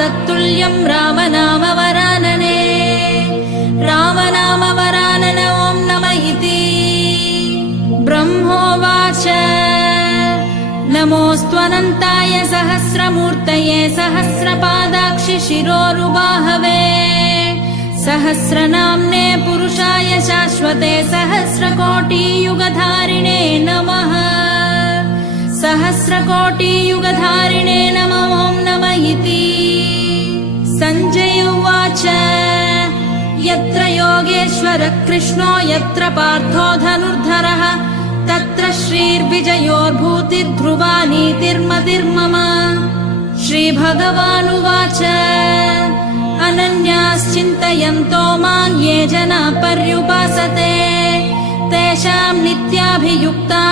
तत्तुल्यं रामनामवरानने रामनामवरानन ॐ नमः इति ब्रह्मोवाच नमोऽस्त्वनन्ताय सहस्रमूर्तये सहस्रपादाक्षि शिरोरुबाहवे सहस्रनाम्ने पुरुषाय शाश्वते सहस्रकोटियुगधारिणे नमः सहस्रकोटियुगधारिणे नमः ॐ नमः इति सञ्जय उवाच यत्र योगेश्वरः कृष्णो यत्र पार्थो धनुर्धरः तत्र श्रीर्विजयोर्भूतिर्ध्रुवा नीतिर्मतिर्मम श्रीभगवानुवाच अनन्याश्चिन्तयन्तो मां ये जना पर्युपासते तेषां नित्याभियुक्ता